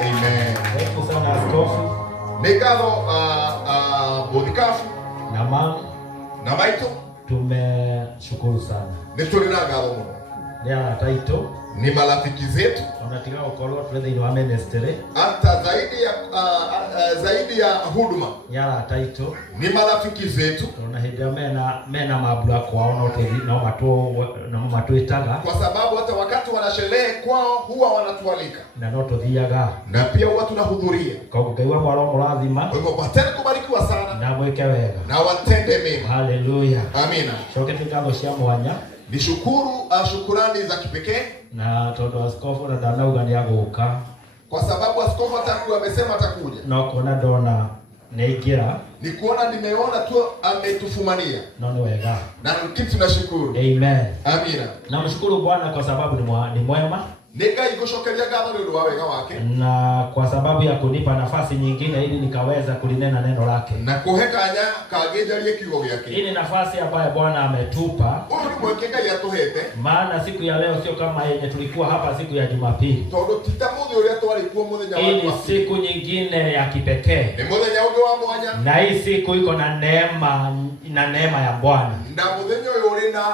Amen. Thank sana askofu. Negado bodikafu na maito. Tumeshukuru sana. Nitulinaga Ya taito ni marafiki zetu. Tunataka ukolwa tuweze ino ministry. Hata zaidi ya huduma. Ya taito ni marafiki zetu. Tunahidi mena mabula kwao na matu itaga. Kwa sababu hata wakati wanasherehe kwao huwa wanatualika. Na noto thiaga. Na pia huwa tunahudhuria. Kwa kugaiwa mwalo mrazima. Kwa hivyo watende kubarikiwa sana. Na mweke wega. Na watende mema. Hallelujah. Amina. Shoke tikalo cia mwanya. Nishukuru shukurani za kipekee na todo askofu na dana ugani aguka kwa sababu askofu atakuwa amesema atakuja. Na kuona dona neigira ni kuona nimeona tu ametufumania. None wega. Na kitu tunashukuru. Amen. Amina. Na mshukuru Bwana kwa sababu ni mwema. Nega igoshokeria gatho ndio wawega wake. Na kwa sababu ya kunipa nafasi nyingine ili nikaweza kulinena neno lake. Na kuhekanya kagejalie kiugo yake. Hii ni nafasi ambayo Bwana ametupa. Huyu mwekeka ya tuhete. Maana siku ya leo sio kama yenye tulikuwa hapa siku ya Jumapili. Todo titamuthi uria twalikuwa muthenya wa Jumapili. Hii ni siku nyingine ya kipekee. Ni muthenya ungi wa mwanya. Na hii siku iko na neema ya Bwana. Na muthenya uyu uri na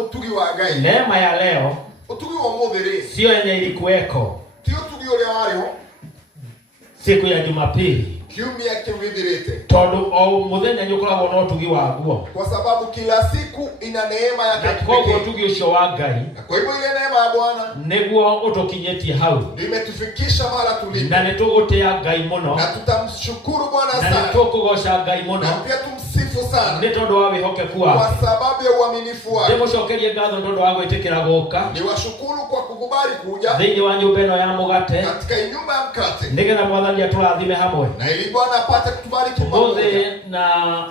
utugi wa Ngai. Neema ya leo utugi wa muthiri sio yenye ilikuweko. Ti utugi uria wariho siku ya Jumapili. Kiumia kiwithirite. Todo o muthenya nyukoragwo no utugi waguo. Kwa sababu kila siku ina neema yake kipekee. Kwa utugi ucio wa Ngai. Kwa hivyo ile neema ya Bwana niguo utukinyetie hau. Imetufikisha mara tulipo. Na nitugutia Ngai muno. Na tutamshukuru Bwana sana. Na nitukugoca Ngai muno. Na pia tumsifu sana. Ni tondu wa wihokeku wake. Kwa sababu ya uaminifu wake. Ndimucokerie ngatho tondu wa gwitikira guka. Ni washukuru kwa kukubali kuja. Thiini wa nyumba ino ya mugate. Katika nyumba ya mkate. Nigetha Mwathani aturathime hamwe. Na ili Bwana apate kutubariki pamoja.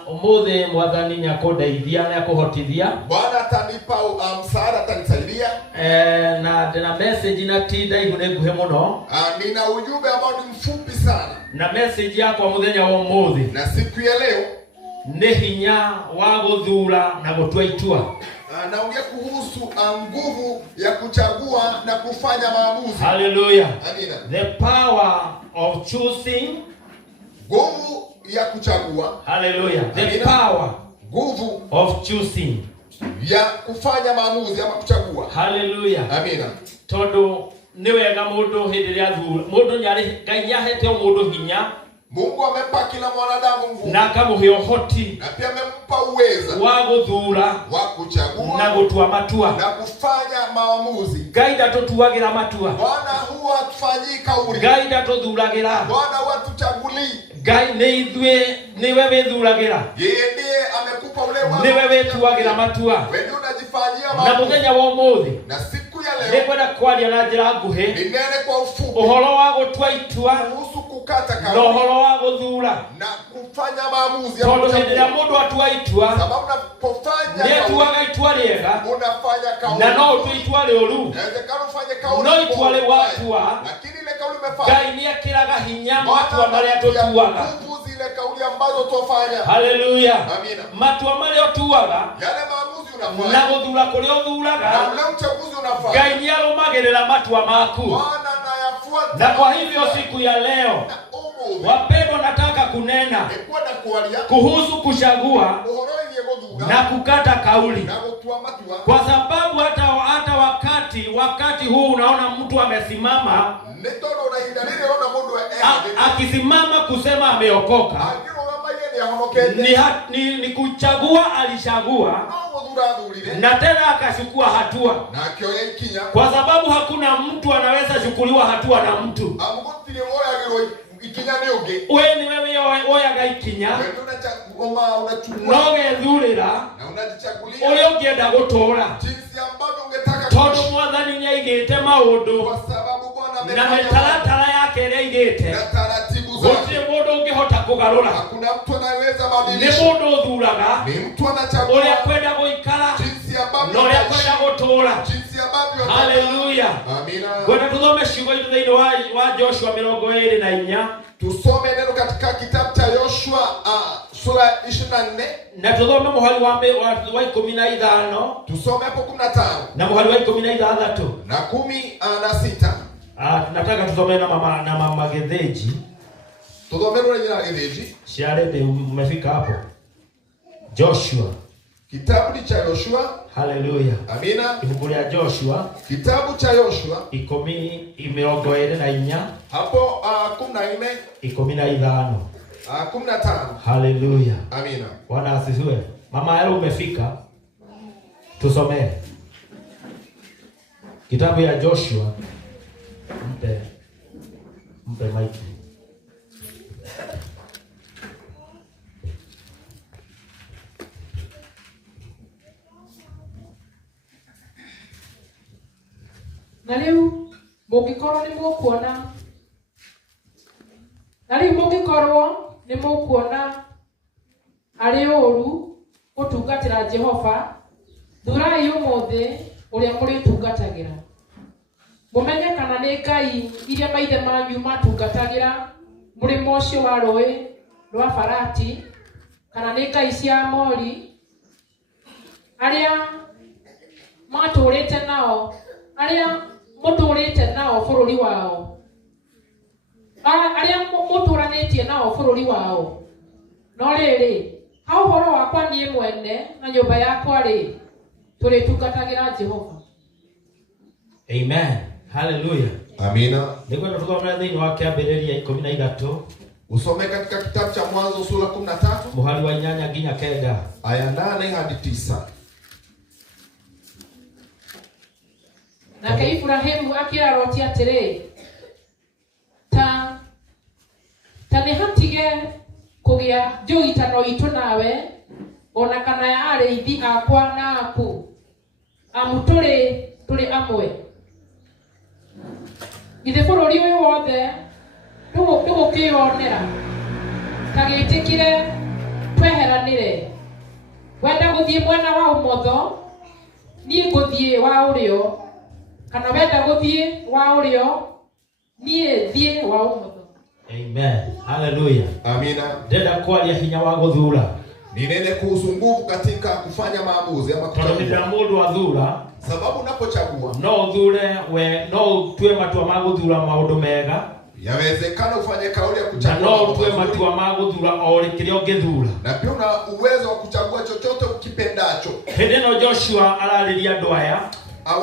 Umuthi Mwathani nyakundeithia na kuhotithia. Bwana atanipa msaada, atanisaidia. Na ndina message na tinda igune nguhe muno. Nina ujumbe ambao ni mfupi sana. Na message yako muthenya wa umuthi. Na siku ya leo ni hinya wa guthura na gutua itua. Naongea kuhusu nguvu ya kuchagua na kufanya maamuzi. Hallelujah. Amina. The power of choosing. Nguvu ya kuchagua. Hallelujah. The power. Nguvu of choosing. Ya kufanya maamuzi ama kuchagua. Hallelujah. Amina. Todo ni wega mundu hindi ya thura. Mundu nyari Ngai ahete mundu hinya. Mungu amempa kila mwanadamu nguvu. Na akamuhe uhoti. Na pia amempa uwezo wa guthura, wa kuchagua na gutua matua, na kufanya maamuzi. Ngai ndatutuagira matua. Bwana huwa atufanyii kauli. Ngai ndatuthuragira. Bwana huwa atuchagulii. Ngai niwe withuragira. Yeye ndiye amekupa ule wa. Niwe wituagira matua. Wewe unajifanyia maamuzi. Na muthenya wa umuthi. Na siku ya leo. Nikwenda kwaria na njira nguhi. Ninene kwa ufupi. Uhoro wa gutua itua. Kuhusu kukata kauli. Na uhoro wa guthura. Na kufanya maamuzi. Tondu hindi ya mundu atua itua. Sababu unapofanya kauli. Netuaga itua riega. Unafanya kauli. Na no tu itua riuru. Inawezekana ufanye kauli. No itua ri watua. Lakini ile kauli umefanya. Ngai ni akiraga hinya matua maria tutuaga. Zile kauli ambazo tufanya. Hallelujah. Amina. Matua maria tuaga. Yale maamuzi unafanya. Na guthura kuria uthuraga. Na ule uchaguzi unafanya. Ngai ni arumagirira matua maku. Bwana anayafuata. Na kwa hivyo siku ya leo wapendwa, nataka kunena kuhusu kuchagua na kukata kauli. Kwa sababu hata wakati huu unaona mtu amesimama akisimama kusema ameokoka. Ni kuchagua, alichagua na tena akachukua hatua. Kwa sababu hakuna mtu anaweza chukuliwa hatua na mtu. Wewe ni wewe oyaga ikinya. Noge thurira. Na unajichagulia. Ule ungeenda gutura. Jinsi ambavyo ungetaka. Tondu Mwathani ni aigite maundu. Kwa sababu Bwana amefanya. Na mitaratara yake ile aigite. Na taratibu zake. Gutire mundu ungihota kugarura. Hakuna mtu anayeweza badilisha. Ni mundu uthuraga. Ni mtu anachagua. Ule kwenda guikara. Jinsi ambavyo. Ule kwenda gutura. Jinsi ambavyo. Hallelujah. Amina. Kwenda tuthome ciugo thiini wa Joshua 24. Tusome neno katika kitabu cha Yoshua sura 24. Na tuthome muhari wa 15. Tusome hapo 15. Na muhari wa 16. Na 16. Tunataka tusome na mama Getheji. Tuthomero na Getheji. Share umefika hapo. Joshua. Kitabu cha Yoshua. Haleluya. Amina. Kitabu cha Joshua. Kitabu cha Yoshua. 14 hapo 14 15 15. Haleluya. Amina. Bwana asifiwe. Mama yale umefika. Tusomee. Kitabu ya Joshua. Mpe maiki. Na riu mungikorwo ni mukuona ari uru gutungatira Jehova, thurai umuthi uria muritungatagira. Mumenye kana ni ngai iria maithe manyu matungatagira murimo ucio wa rui rwa Farati, kana ni ngai cia Amori aria maturite nao, aria muturite nao bururi wao, aria muturanitie nao bururi wao. No riri ha uhoro wakwa nie mwene na nyumba yakwa ri turitungatagira Jehova. Amen. Hallelujah. Amina. Niko tuthomera thini wa kiambiriria 13. Usome katika kitabu cha Mwanzo sura 13 muhari wa 8 nginya 9 aya 8 hadi 9. Nake Ibrahimu akira Loti atiri, ta ni hatige kugia njugitano itu nawe, ona kana ya ariithi akwa na aku, amu turi amwe. Githe bururi uyu wothe ndugukionera ta gitikire tweheranire. Wenda guthie mwena wa umotho, nie nguthie wa urio, kana wenda guthie wa urio, nie thie wa umotho. Amen. Hallelujah. Amina. Ndenda kwaria hinya wa guthura. Ninene kuhusu nguvu katika kufanya maamuzi ama kuchagua. Mundu athura, sababu unapochagua no thure we no tue matua ma guthura maundu mega. Yawezekana ufanye kauli ya kuchagua. No tue matua ma guthura o rikire ongethura. Na pia una uwezo wa kuchagua chochote ukipendacho. Hedeno Joshua arariria andu aya.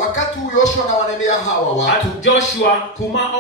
Wakati Yoshua na wanenea hawa watu, Joshua kuma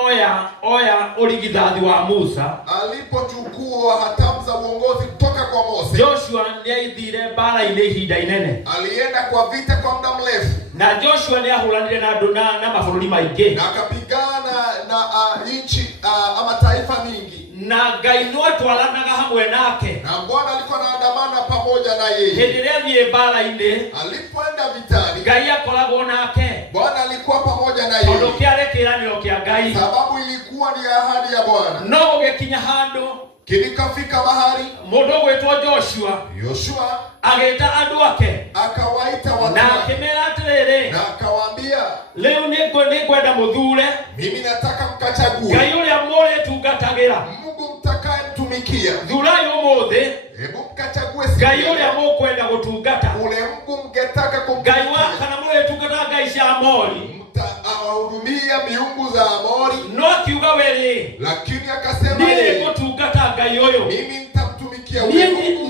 oya urigithathi wa Musa, alipochukua hatamu za uongozi kutoka kwa Mose, Joshua niaithire bara-ini ihinda inene. Alienda kwa vita kwa muda mrefu. Na Joshua niahuranire na andu na mabũrũri maingi, na akapigana na nchi ama taifa mingi. Na Ngai no atwaranaga hamwe nake, na Bwana alikuwa anaandamana pamoja na yeye. Hĩndĩ ĩrĩa athiĩ bara-inĩ, alipoenda vitani, Ngai akoragwo nake. Bwana alikuwa pamoja na yeye. Tondũ kĩarĩ kĩĩranĩro kĩa Ngai, sababu ilikuwa ni ahadi ya Bwana. No gũgĩkinya handũ, kilikafika mahali mũndũ gwĩtwo Joshua agĩta andũ ake, akawaita watu, na akĩmera atĩrĩrĩ, na akawaambia, rĩu nĩngwenda mũthure, mimi nataka mkachague Ngai ũrĩa mũrĩtungatagĩra, Mungu mtakayemtumikia. Thurai ũmũthĩ, hebu mkachague Ngai ũrĩa mũkwenda gũtungata, ule Mungu mngetaka kumtumikia. Ngai wa kana mũrĩtungata ngai cia Amori, mtawahudumia miungu za Amori. No akiuga weri, lakini akasema niĩ ngũtungata Ngai ũyũ, mimi nitamtumikia huyo Mungu.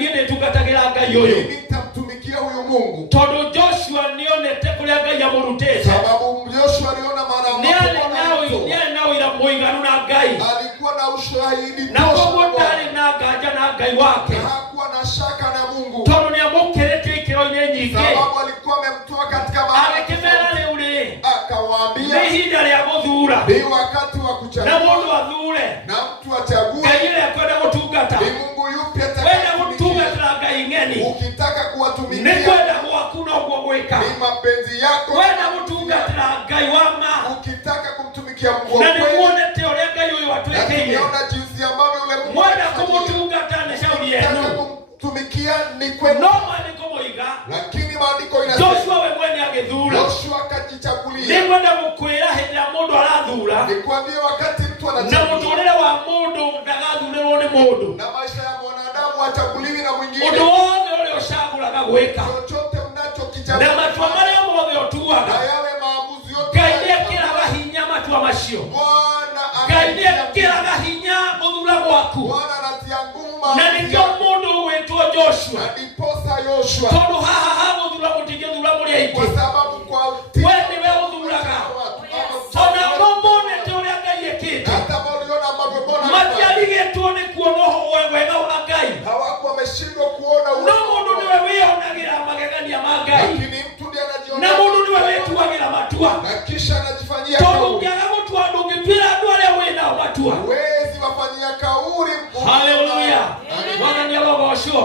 niĩ nĩtungatagĩra Ngai ũyũ, mimi nitamtumikia huyo Mungu. Tondũ Joshua nĩonete kũrĩa Ngai amũrutĩte, sababu Joshua aliona mara moja, nĩarĩ na ũira mũiganu na Ngai, alikuwa na ushahidi na koguo ndarĩ na nganja na Ngai wake, na hakuwa na shaka na Mungu, tondũ nĩamũkĩrĩtie ikĩro-inĩ nyingĩ, sababu alikuwa amemtoa katika mahali. Agĩkĩmera rĩu rĩ, akawaambia, nĩ ihinda rĩa gũthura, ni wakati wa kuchagua, na mũndũ athure, na mtu achague Ngai ũrĩa akwenda gũtungata. ni Mungu yupi Wenda gũtungatĩra Ngai ng'eni, ukitaka kuwatumikia, nĩ kwenda gwaku noguo gwĩka. ni mapenzi yako. Wenda gũtungatĩra Ngai wa ma, ukitaka kumtumikia Mungu, na nĩmuonete ũrĩa Ngai ũyũ atwĩkĩire, unaona jinsi ambavyo yule Mungu mwenda kũmũtungata nĩ shauri yenu, kumtumikia ni kwenu. No maandĩko moiga, lakini maandiko inasema Joshua we mwene agĩthura. Joshua akajichagulia. Nĩ kwenda gũkwĩra hĩndĩ ĩrĩa mũndũ arathura, nikwambie wakati mtu na anachagua, mũtũrĩre wa mũndũ ndagathurĩrwo nĩ mũndũ, na maisha ya mwanadamu hachaguliwi na mwingine. ũndũ wothe ũrĩa ũcagũraga gwĩka, chochote mnachokichagua, na matua marĩa mothe ũtuaga, na yale maamuzi yote, Ngai nĩekĩraga hinya matwa macio Bwana Ngai akiraga hinya muthura gwaku Bwana anatia nguvu na nikio mundu gwitwo Joshua ndiposa Yoshua tondu haha muthura mutingithura muri aiki kwa sababu kwa wewe niwe uthuraga ona momone te uria Ngai ekite hata waliona mambo Bwana matiarigitwo ni kuona wega wa Ngai hawakuwa wameshindwa kuona no mundu niwe wionagira magegania ma Ngai lakini mtu ndiye anajiona na mundu niwe wituagira matua na kisha anajifanyia tondu ngiaga mutua ndungitwira andu aria wina matua wezi wafanyia kauli. Haleluya. Bwana ni alogocwo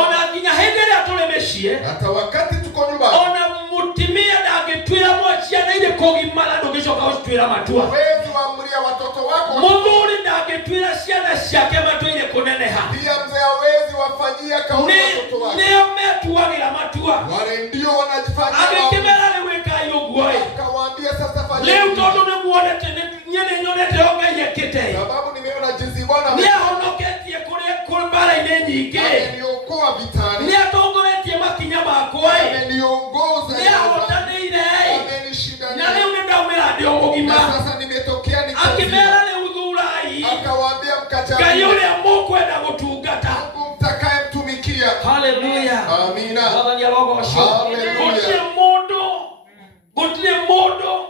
ona nginya hindi ria tuli micii hata wakati tuko nyumbani ona mutimia ndangitwira mwachia na ile kugimara ndungicoka gutwira matua wezi waamria watoto wako muthuri ndangitwira ciana ciake matua ile kuneneha pia mzee hawezi wafanyia kauli watoto wako nio metuagira matua wale ndio wanajifanyia agikimera ni wikai uguo akawaambia sasa fanyeni leo tondu ni muonete nyene nyonete Ngai ekite sababu nimeona jinsi Bwana ni ahonoketie kuri mbara-ini nyingi ameniokoa vitani ni atongoretie makinya makwa ameniongoza ni ahotanire amenishindania na riu ni ndaumira ndi umugima sasa nimetokea akimera ni uthurai akawaambia mkachagua Ngai uria mukwenda gutungata mtakaye mtumikia. Haleluya. Amina. Mwathani arogocwo gutire mundu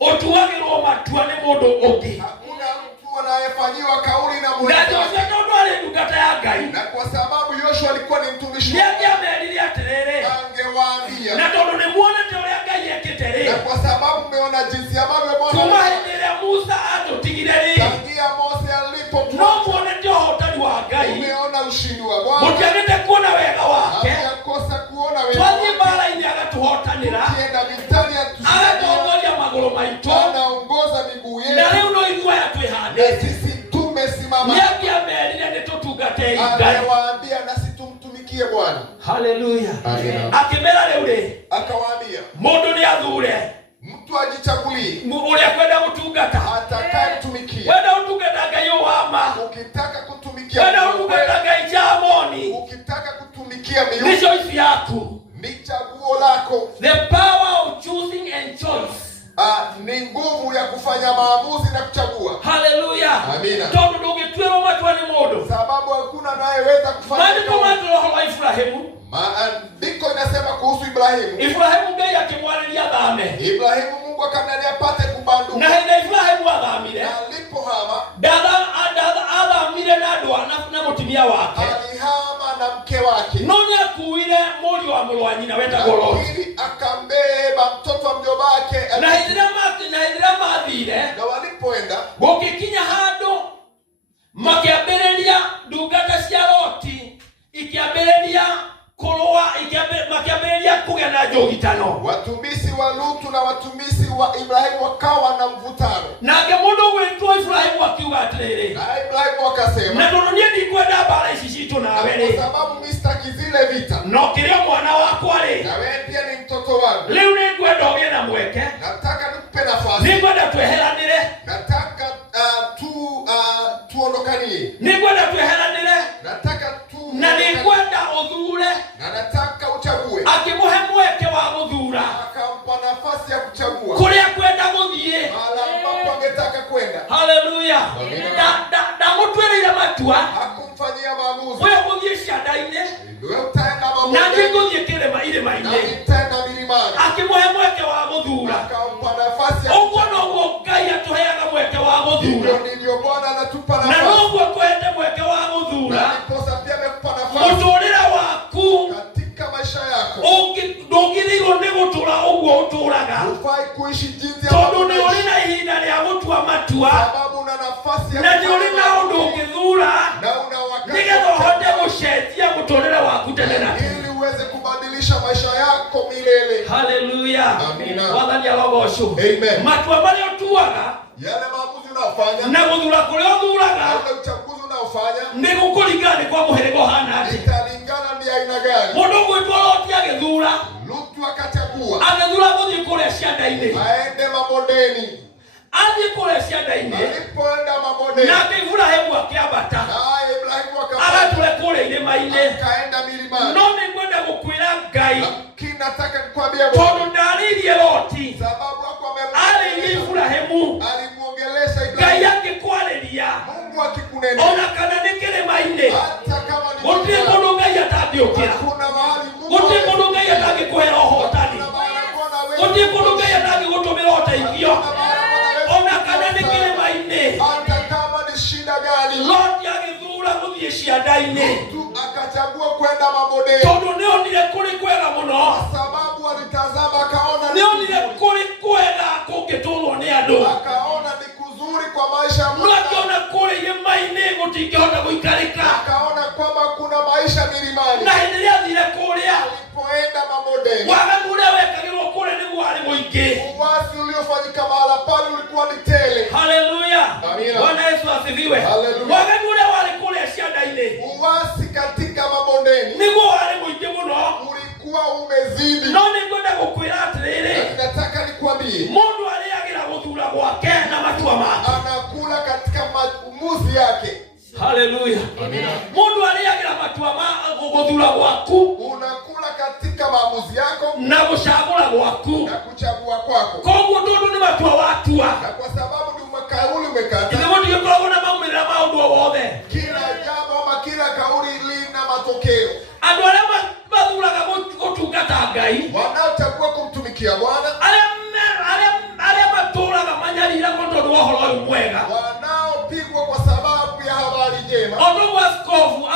utuagirwo matua ni mundu ungi hakuna mtu anayefanyiwa kauli na Mungu na Joshua tondu ari ndungata ya Ngai na kwa sababu Yoshua alikuwa ni mtumishi niangiamerire atiriri angewaambia na tondu ni muonete uria Ngai ekite ri na kwa sababu umeona jinsi ambavyo Bwana kuma hindi iria Musa atutigire ri tangia Mose alipotoka no muonete uhotani wa Ngai umeona ushindi wa Bwana mutiagite kuona wega wake hakukosa kuona wewe twathi mbara-ini agatuhotanira kienda vitani agatongoria maguru maitu anaongoza miguu yetu na riu no ithuaya na twihandite sisi tumesimama niangiamerire nitutungate Ngai amewaambia nasi tumtumikie Bwana. Haleluya. Amina. Akimera riu ri Akawaambia mundu ni athure mtu ajichagulie uria kwenda gutungata atakaye mtumikia. wenda utungata Ngai wama Ukitaka kutumikia wenda utungata Ngai jamoni ukitaka kutumikia miungu nicho isi yaku ni chaguo lako. the power of choosing and choice Ni nguvu ya kufanya maamuzi na kuchagua. Haleluya. Amina. Tondu ndungitwirwo matua ni mundu Sababu hakuna anayeweza kufanya. maandiko matoroho Ibrahimu Maandiko inasema kuhusu Ibrahimu Ngai akimwariria thame Ibrahimu Mungu akamwambia apate kubanduka. na hindi Ibrahimu athamire Na alipohama athamire na andu na mutumia wake alihama na mke wake. no nĩakuire mũriũ wa mũrũ wa nyina wetagwo Loti Lakini akambeba mtoto wa mjomba wake na hĩndĩ ĩrĩa mathire na walipoenda gũgĩkinya handũ makĩambĩrĩria ndungata cia Loti ikĩambĩrĩria kũrũa makĩambĩrĩria kũgĩa na njũgitano watumishi wa Lutu na watumishi wa Ibrahimu wakawa na mvutano. nake mũndũ gwĩtwo Ibrahimu akiuga atĩrĩrĩ Na Ibrahimu akasema na tondũ niĩ ndikwenda mbara ici citũ nawe rĩ kwa sababu mimi sitaki zile vita no kĩrĩa mwana wakwa rĩ na wewe pia ni mtoto wangu rĩu nĩngwenda ũgĩe na mweke nataka nikupe nafasi nĩngwenda tweheranĩre nataka tuondokanie nĩngwenda tweheranĩre nataka na nĩngwenda ũthure na nataka uchague. akĩmũhe mweke wa gũthura Akampa nafasi ya kuchagua kũrĩa kwenda gũthiĩ mahali ambapo angetaka kwenda. haleluya ndamũtuĩrĩire matua Hakumfanyia maamuzi. ũyũ gũthiĩ cianda-inĩ Wewe utaenda na mabondeni niĩ ngũthiĩ irĩma-inĩ na nitaenda milimani. akĩmũhe mweke wa gũthura Akampa nafasi ya ũguo noguo Ngai atũheaga mweke wa gũthura ndivyo Bwana anatupa na nafasi. noguo kwende mweke wa gũthura Ndiposa pia amekupa nafasi mũtũũrĩre waku katika maisha yako. ndũgĩrĩirwo nĩ gũtũũra ũguo ũtũũraga Hufai kuishi jinsi tondũ nĩ unaishi. ũrĩ na ihinda rĩa gũtua matua Sababu una nafasi ya na nĩ ũrĩ na ũndũ ũngĩthura na una wakati nĩgetha ũhote gũcenjia mũtũũrĩre waku tene na tene. ili uweze kubadilisha maisha yako milele. Haleluya. Amina. Wathani arogocwo. Amen. Matua marĩa ũtuaga Yale maamuzi unayofanya na gũthura kũrĩa ũthuraga na ule uchaguzi unaofanya nĩ gũkũringana nĩ kwa mũhĩrĩga ũhana atĩa. italingana ni aina gani. Mũndũ gwĩtwo Loti agĩthura Lutu akachagua gũthiĩ kũrĩa cianda-inĩ aende mabondeni. athiĩ kũrĩa cianda-inĩ Alipoenda mabondeni nake Ibrahimu akĩambata naye Ibrahimu agatũre kũrĩa irĩma-inĩ akaenda milimani. no nĩngwenda gũkwĩra Ngai Lakini nataka nikwambie tondũ ndarĩirie Loti sababu hapo arĩirie Ibrahimu Ibrahimu alimuongelesha Ngai Ibrahimu. angĩkwarĩria Mungu akikunenea ona kana nĩ kĩrĩma-inĩ hata kama ni gũtirĩ jangwa, mũndũ Ngai atangĩũkĩra, hakuna mahali Mungu gũtirĩ mũndũ Ngai atangĩkũhera ũhotani, gũtirĩ mũndũ Ngai atangĩgũtũmĩra ũteithio ona kana nĩ kĩrĩma-inĩ. hata kama ni shida gani. Loti agĩthura gũthiĩ cianda-inĩ Mtu akachagua kwenda mabondeni tondũ nĩonire kũrĩ kwega mũno, kwa sababu alitazama akaona ni nĩonire kuzuri. kũrĩ kwega kũngĩtũũrwo nĩ andũ, Akaona ni kuzuri kwa maisha ya no mwanadamu. akĩona kũrĩ irĩma-inĩ gũtingĩhota gũikarĩka. Akaona kwamba kuna maisha milimani. Na hĩndĩ ĩrĩa athire kũrĩa, Alipoenda mabondeni, waganu ũrĩa wekagĩrwo kũrĩa nĩguo warĩ mũingĩ. uasi uliofanyika mahala pale ulikuwa ni tele. Haleluya, Amina. Bwana Yesu asifiwe. Haleluya. Waganu ũrĩa warĩ kũrĩa cianda-inĩ Uasi katika mabondeni nĩguo warĩ mũingĩ mũno. ulikuwa umezidi. No nĩngwenda gũkwĩra atĩrĩrĩ, Na ninataka nikwambie, mũndũ arĩagĩra gũthura gwake na matua make. anakula katika maamuzi yake. Haleluya. Amina. Mũndũ arĩagĩra matua ma gũthura gwaku Unakula katika maamuzi yako na gũcagũra gwaku. na kuchagua kwako. Koguo tondũ nĩ matua watua, Na kwa sababu ni kauli umekata, ithe gũtigĩkoragwo na maumĩrĩra ma ũndũ o wothe. kila jambo ama kila kauli lina matokeo. Andũ arĩa mathuraga gũtungata Ngai, Wanaochagua kumtumikia Bwana, arĩa matũũraga manyariiragwo tondũ wa ũhoro ũyũ mwega. wanaopigwa kwa sababu ya habari njema, Ũndũ ũguo askofu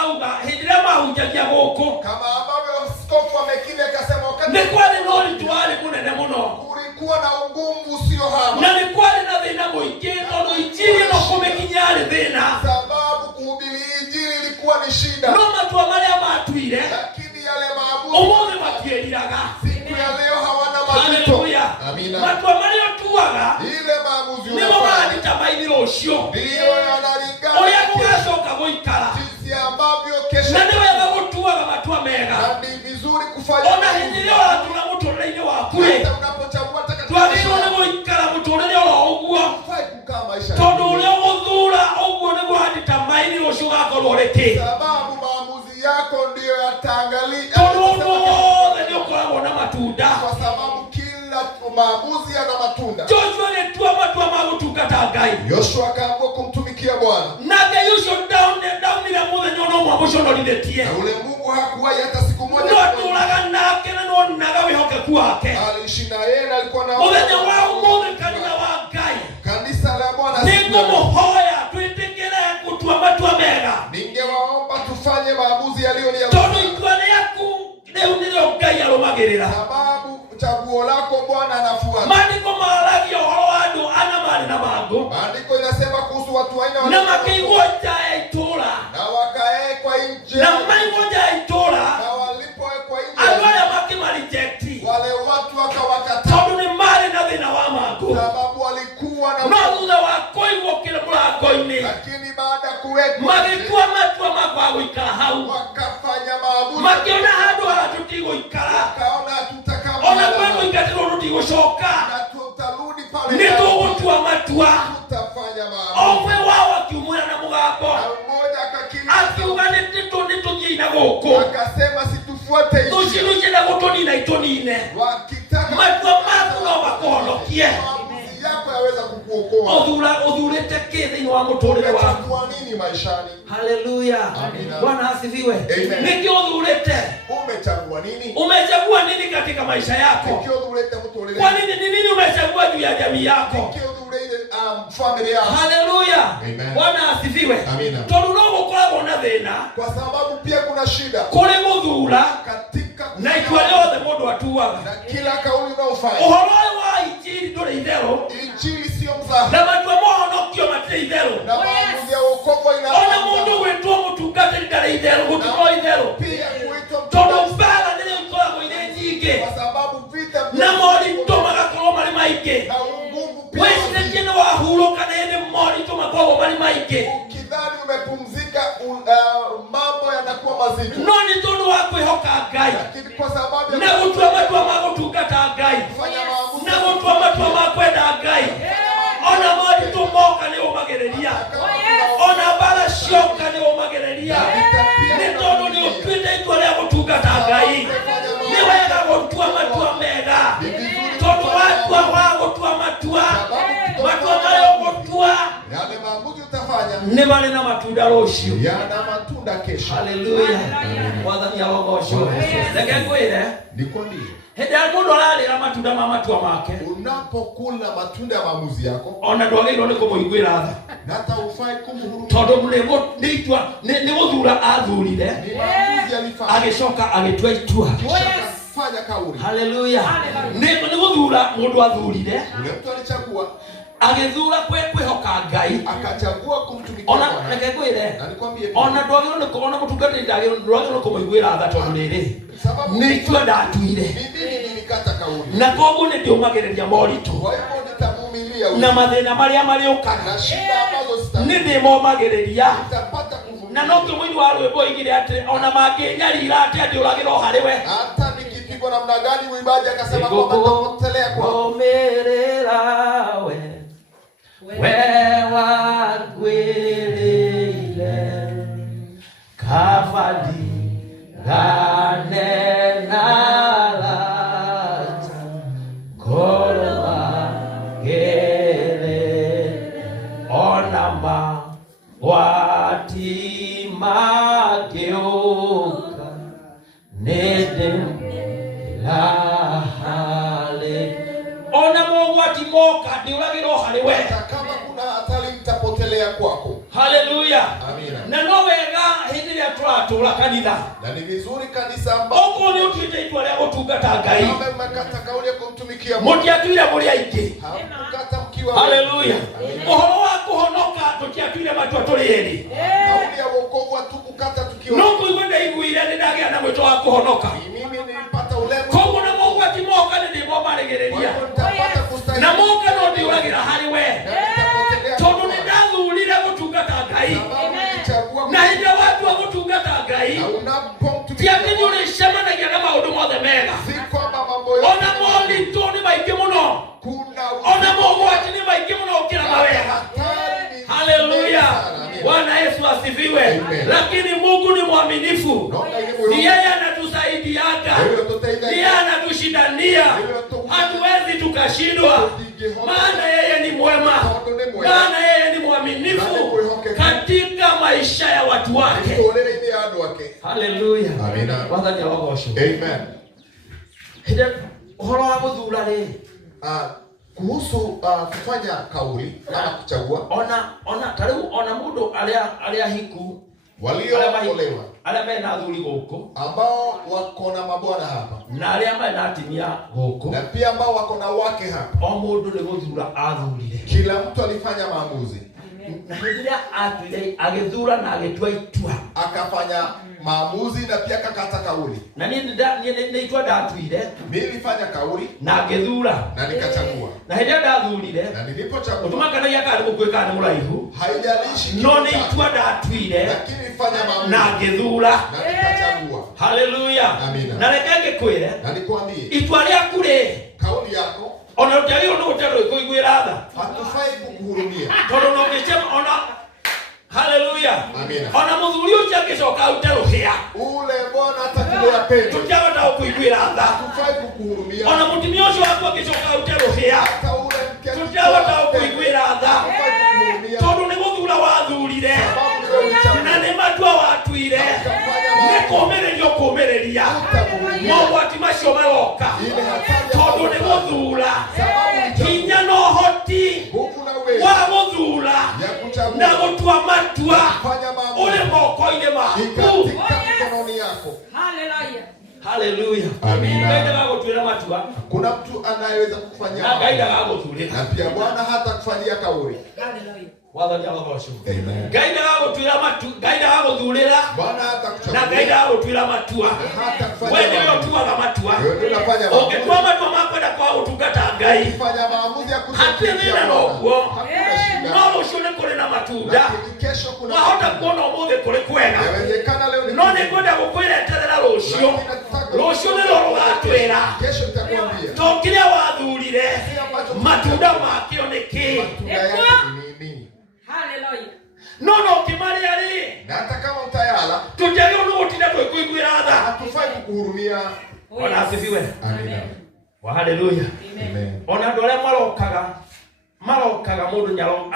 auga hĩndĩ ĩrĩa mahunjagia gũkũ, kama ambavyo askofu amekiri akasema, wakati nĩ kwarĩ na ũritũ warĩ mũnene mũno, kulikuwa na ugumu usio haba, na nĩ kwarĩ na thĩna mũingĩ tondũ injiri ĩno kũmĩkinyia yarĩ thĩna. sababu kuhubiri injili ilikuwa ni shida. No matua marĩa matuire Lakini yale maamuzi ũmũthĩ matiĩriraga. siku ya leo hawana mazito. Haleluya. Amina. Matua marĩa ũtuaga Ile maamuzi nĩmo unafanya maanditamaini rũciũ ndiyo yanalingana ũrĩa na gũgacoka gũikara. jinsi ambavyo kesho, Na nĩ wega gũtuaga matua mega. na ni vizuri kufanya Ona hĩndĩ ĩrĩa ũratura mũtũrĩre-inĩ waku rĩ, hata unapochagua twagĩrĩirwo nĩ gũikara mũtũrĩre oro ũguo, hufai kukaa maisha ya tondũ dunia. ũrĩa ũgũthura ũguo nĩguo anditamaini rũciũ ũgakorwo ũrĩ kĩ. Sababu maamuzi yako ndiyo yataangalia, Tondũ ũndũ wothe nĩ ũkoragwo na matunda. kwa sababu kila maamuzi yana matunda. Joshua agĩtua matua ma gũtungata Ngai, Yoshua akaamua kumtumikia Bwana, na Ngai ũcio ndaunire mũthenya ona ũmwe mũconorithĩtie, na ule Mungu hakuwahi hata siku moja no atũũraga nake na no onaga wĩhokeku wake. aliishi na yeye, na alikuwa na Mũthenya wa ũmũthĩ kanitha wa Ngai, kanisa la Bwana. nĩngũmũhoya twĩtĩkĩre gũtua matua mega, Ningewaomba tufanye maamuzi yaliyo ni ya tondũ busara, itua rĩaku rĩu nĩrĩo Ngai arũmagĩrĩra. sababu chaguo lako Bwana anafuata. Maandĩko maragia ũhoro wa andũ ana marĩ na mangũ Maandiko inasema kuhusu watu wanne na waliokuwa makĩigwo nja ya itũũra, na wakaekwa nje, na maigwo nja ya itũũra na walipowekwa andũ nje arĩa makĩmarijekti wale watu wakawakataa, tondũ nĩ marĩ na thĩna wa mangũ. sababu walikuwa na No thutha wa kũigwo kĩrĩ mũrango-inĩ, lakini baada ya kuwekwa magĩtua matua ma kwa gũikara hau, wakafanya maamuzi, makĩona handũ haha tũtigũikara, wakaona hatutakaa ona mahali kwa hapa, gũingatĩrwo tũtigũcoka, na tutarudi pale, nĩ tũgũtua matua. tutafanya O maamuzi. ũmwe wao akiumĩra na mũgambo Na mmoja akakiri akiuga nĩtũthiĩ na gũkũ, akasema situfuate njia, tũcinũcie na gũtũnina itũnine. wakitaka Matua maku no makũhonokie. maamuzi yako yaweza kukuokoa. Ũthurĩte kĩ thĩinĩ wa mũtũrĩre waku? Umechagua nini maishani? Haleluya. Amina. Bwana asifiwe. Amen. Nĩkĩ ũthurĩte? Umechagua nini? Umechagua nini katika maisha yako? Nikiudhulete mutolele. Kwa nini, ni nini umechagua juu ya jamii yako? Nikiudhulete family yako. Haleluya. Amen. Bwana asifiwe. Amina. Tondũ no gũkoragwo na thĩna Kwa sababu pia kuna shida kũrĩ gũthura katika na itua rĩothe mũndũ atuaga. na kila kauli unaofanya. Ũhoro ũyũ wa injiri ndũrĩ itherũ, Injili sio mzaha. na matua mohonokio matirĩ itherũ. Na maamuzi ya wokovu Ona inaanza. mũndũ gwĩtwo mũtungatĩri ndarĩ itherũ, gũtikorwo itherũ. Pia kuitwa Tondũ mtumishi. mbara nĩrĩo ikoragwo irĩ nyingĩ Kwa sababu vita na moritũ magakorwo marĩ maingĩ. na nguvu pia. Wĩcirĩtie nĩ wahurũka na hĩndĩ moritũ makoragwo marĩ maingĩ. Ukidhani umepumzika mambo yanakuwa mazito. No nĩ tondũ wa kwĩhoka Ngai Lakini kwa sababu ya na gũtua matua ma gũtungata Ngai kufanya maamuzi na gũtua matua ma kwenda Ngai, ona moritũ moka nĩ ũmagĩrĩria, ona mbara cioka nĩ ũmagĩrĩria, nĩ tondũ nĩ ũtuĩte itua rĩa gũtungata Ngai. Nĩ wega gũtua matua mega, tondũ watua wa gũtua matua yale maamuzi utafanya ni bali na matunda rũciũ. yana matunda kesho. Haleluya. Mwathani arogocwo. Reke ngwĩre, nikwambie, hĩndĩ ĩrĩa mũndũ ararĩra matunda ma matua make, unapokula matunda ya maamuzi yako, ona ndwagĩrĩirwo nĩ kũmũiguĩra tha, na hata ufai kumhurumia, tondũ nĩ gũthura athurire, ni maamuzi alifanya, agĩcoka agĩtua itua. fanya kauli. Haleluya. Nĩ gũthura mũndũ athurire, Ule mtu alichagua, agĩthura kwĩhoka Ngai, akachagua kumtumikia ona Bwana. reke ngwĩre, Na nikwambie, ona ndwagĩrĩirwo mũtungatĩri ndwagĩrĩirwo kũmũiguĩra tha, tondũ rĩrĩ nĩ itua ndatuire, mimi nilikata kauli, na koguo nĩ ndĩũmagĩrĩria moritũ kwa hivyo nitavumilia na mathĩna marĩa marĩũkaga, na shida ambazo nĩ ndĩmomagĩrĩria. nitapata kuvumilia. Na no kĩmũini wa rwĩmbo oigire atĩ ona mangĩnyarira atĩ ndĩũragĩrwo harĩwe, Hata nikipigwa namna gani, mwimbaji akasema kwamba nitapotelea kwako. ngũmĩrĩra we wangwĩrĩire kabadi ganenaraja koromagĩrĩ onama wati magĩũka nĩndĩrahale ona mogwati moka ndĩũragĩrwo harĩwe. Hata kama kuna hatari, nitapotelea kwako. Haleluya. Amina. Na no wega hĩndĩ ĩrĩa tũratũũra kanitha, Na ni vizuri kanisa ambao okorwo nĩ ũtuĩte itua rĩa gũtungata Ngai, kama mmekata kauli ya kumtumikia Mungu, mũtiatuire mũrĩ aingĩ. hamkukata mkiwa. Haleluya. Ũhoro wa kũhonoka tũtiatuire matua tũrĩ erĩ. Kauli ya wokovu hatukukata tukiwa. No kũigua ndaiguire nĩ ndagĩa na mwĩto wa kũhonoka, Mimi nilipata ulemu. koguo na mogwati moka nĩ Kwa ndĩmomarĩgĩrĩria, hivyo nitapata kustahili. na moka no ndĩũragĩra harĩwe, Na nitapotelea tondũ kwako. nĩ ndathurire gũtungata Ngai. Sababu nilichagua Na hĩndĩ ĩrĩa watua gũtungata Ngai, na ti unapomtumikia atĩ nĩ ũrĩcemanagia na maũndũ mothe mega, si kwamba mambo yote ona moritũ nĩ maingĩ mũno, kuna ona mogwati nĩ maingĩ mũno gũkĩra mawega. hatari ni Haleluya. Amen. Bwana Yesu asifiwe. Amen. Lakini Mungu ni mwaminifu. Naona ile Ni moyo. yeye anatusaidiaga. Wewe utaenda. Ni yeye anatushindania. Hatuwezi tukashindwa. Maana yeye ni mwema. Maana yeye ni mwaminifu katika maisha ya watu wake. Itorere ile ando wake. Haleluya. Amina. Wathani awagocwo. Amen. Hĩndĩ ũhoro wa gũthura rĩ, Kuhusu kufanya kauli ama kuchagua, ona tarĩu ona mũndũ arĩa hiku walioolewa arĩa mena athuri gũkũ ambao wako na mabwana hapa na arĩa mena atimia gũkũ, na pia ambao wako na wake hapa, o mũndũ nĩ gũthura athurire. kila mtu alifanya maamuzi, Na hĩndĩ ĩrĩa atuire agĩthura na agĩtua itua, akafanya maamuzi na pia akakata kauli. na nĩ itua ndatuire Mimi nilifanya kauli na ngĩthura, na nikachagua, na hĩndĩ ĩrĩa ndathurire na nilipochagua, ũtũmakanagia kana gũkwĩka nĩ mũraihu, haijalishi no nĩ itua ndatuire lakini nilifanya maamuzi na ngĩthura. na nikachagua. Haleluya. Amina. Na reke ngĩkwĩre, Na nikwambie, itua rĩaku rĩ, kauli yako ona ũtagĩrĩirwo nĩ gũterwo kũiguĩra tha, hatufai kukuhurumia. tondũ no ngĩcema ona. Haleluya. Amina. Ona mũthuri ũcio angĩcoka aute rũhĩa, Ule bwana atakilea pendo, tũtiahota gũkũiguĩra tha. hatufai kukuhurumia. Ona mũtumia ũcio waku angĩcoka aute rũhĩa, Hata ule mke tũtiahota gũkũiguĩra tha, hatufai kukuhurumia. tondũ nĩ gũthura wathurire Sababu wewe ulichagua. na nĩ matua watuire, nĩ kũũmĩrĩrio kũũmĩrĩria mogwati macio maroka, tondũ nĩ gũthura. Hinya na ũhoti Nguvu na uwezo wa gũthura ya kuchagua na gũtua matua kufanya ũrĩ maamuzi moko-inĩ maku. ikatika mikononi yako. Haleluya. Amina. Ngai ndagagũtuĩra matua Kuna mtu anayeweza kukufanyia na Ngai maamuzi, ndagagũtuĩra. na pia Bwana hata kufanyia kauli. Wathani agocwo. Amen. Ngai ndagagũtuĩra matua, Ngai ndagagũthurĩra Bwana hata na kuchagua Ngai ndagagũtuĩra matua. hata kufanya Wewe ndio maamuzi. ũtuaga matua. Wewe ndio unafanya Ũngĩtua maamuzi. matua ma kwenda kwa gũtungata Ngai, Ukifanya maamuzi ya hatirĩ thĩna Bwana, noguo. hakuna shida. No rũciũ nĩ kũrĩ na matunda. Lakini kesho kuna Wahota kuona ũmũthĩ kũrĩ kwega. inawezekana leo ni No nĩ kwenda gũkwĩra eterera rũciũ. Rũciũ nĩrwo rũgatwĩra. kesho nitakwambia To kĩrĩa wathurire matunda makĩo nĩ kĩ. matunda yake ni nini. No ũkĩmarĩa rĩ, Na hata kama utayala tũtiagĩrĩirwo nĩ gũtinda twĩkũiguĩra tha. hatufai kukuhurumia. Ona asifiwe. Amina. Haleluya. Amen. Ona andũ arĩa marokaga marokaga mundu nyaro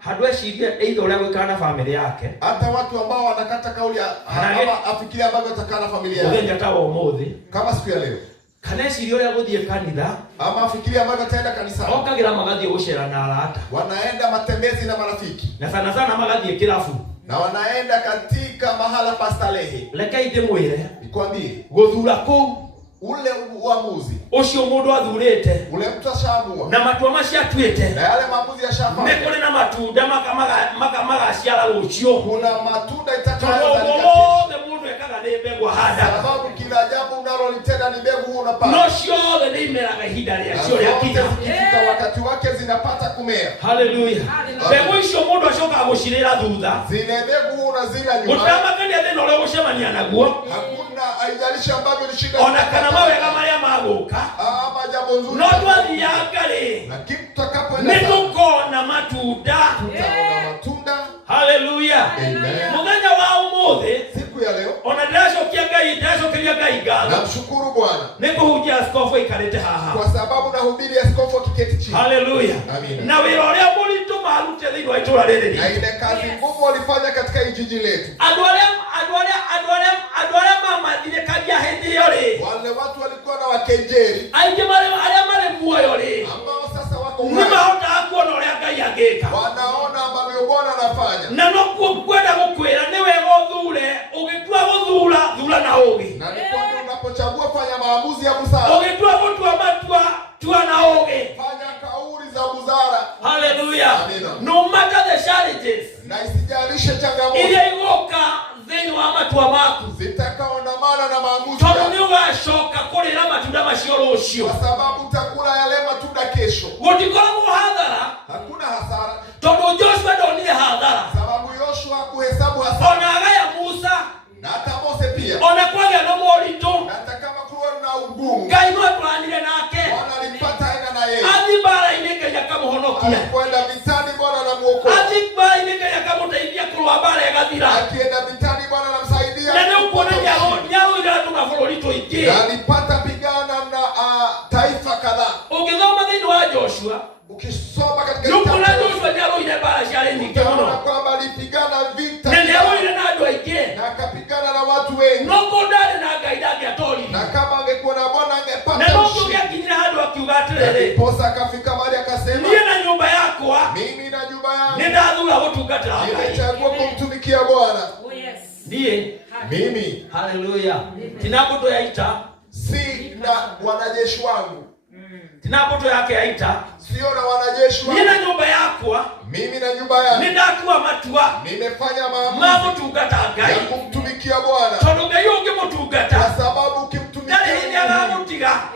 handu ecirie either uria gwikana na family yake. Hata watu ambao wanakata kauli ama afikiria ambavyo atakaa na familia yake. Muthenya ta umuthi kama siku ya leo. Kana ecirie uria guthie kanitha ama afikiria ambavyo ataenda kanisani. Okagira magathie gucera na arata. Wanaenda matembezi na marafiki. Na sana magathie kirafu. Na wanaenda katika mahala pa starehe. Reke ndimwire nikwambie guthura kuu ule uamuzi ucio mundu athurite ule mtu ashaamua na matua maciatuite na yale maamuzi yashafanya ni kuri na matunda magaciara rucio. Kuna matunda itakayozalika wothe mundu ekaga ni mbegu handa, sababu kila jambo unalolitenda ni mbegu unapanda. No ciothe ni imeraga ihinda riacio riakinya ikifika wakati wake zinapata kumea. Haleluya. Mbegu icio mundu acoka gucirira thutha, zile mbegu unazila nyuma. Utamakania thina uria gucemania naguo, hakuna haijalishi ambavyo ni shida ona kana mawega maria maguka ama jambo nzuri no twathianga ri, lakini tutakapoenda nitukona matunda. Tutaona matunda. Haleluya. Muthenya wa umuthi siku ya leo ona ndacokiria Ngai ngatho. Namshukuru Bwana nikuhunjia askofu ikarite haha kwa sababu nahubiri askofu kiketi chini. Haleluya. Amina. Na wira uria muritu marute thiini wa itura riri na ile kazi ngumu walifanya katika jiji letu. Andu aria mamathirikagia hindi iyo ri, wale watu walikuwa na wakenjeri aingi aria mari muoyo ri, ambao sasa wako ni mahotaga kuona uria Ngai angika, wanaona ambavyo Bwana anafanya. Na no kwenda gukwira ni wega uthure, ugitua guthura thura na ugi, na ni kwani unapochagua fanya maamuzi ya busara. Ugitua gutua matua tua na ugi, fanya kauli za busara. Haleluya. Amina. No matter the challenges, na isijalishe changamoto ile igoka thini wa matua maku zitakaoandamana na maamuzi tondu ni ugacoka kurira matunda macio rucio, kwa sababu utakula yale matunda kesho. Gutikoragwo hathara, hakuna hasara, tondu Joshua ndonire hathara, sababu Yoshua kuhesabu hasara. Ona agaya Musa na hata Mose pia, ona kwagĩa na moritũ, na hata kama kuwa na ugumu Ngai no atũranire nake, Bwana alipata aina na yeye, athi mbara-inĩ Ngai akamũhonokia, alikwenda vitani Bwana anamuokoa, athi mbara-inĩ Ngai akamũteithia kũrũa mbara ĩgathira, akienda vitani Bwana anamsaidia, na nĩ ũkuona nĩarũire andũ na bũrũri tũingĩ, na alipata pigana na taifa kadhaa. Ũngĩthoma thĩinĩ wa Joshua, ukisoma katika kitabu cha Joshua nĩarũire mbara ciarĩ nyingĩ mũno, kwamba alipigana vita na nĩarũire na andũ aingĩ, na akapigana na watu wengi, no kũndarĩ na Ngai ndangĩatorire, na kama angekuwa na Bwana angepata na no kũgĩakinyire handũ akiuga atĩrĩrĩ, posa akafika mahali akasema, niĩ na nyũmba yakwa mimi na nyumba yangu nĩndathura gũtungatĩra Ngai, nimechagua kumtumikia Bwana. Ndiye mimi. Haleluya. Tinabuto ya ita si na wanajeshi wangu, tinabuto yake ya ita sio na wanajeshi wangu. Nina nyumba yakwa, mimi na nyumba yangu ninatua matua, nimefanya mamutungata Ngai, ya kumtumikia Bwana. Tondu Ngai ungimutungata, kwa sababu ukimtumikia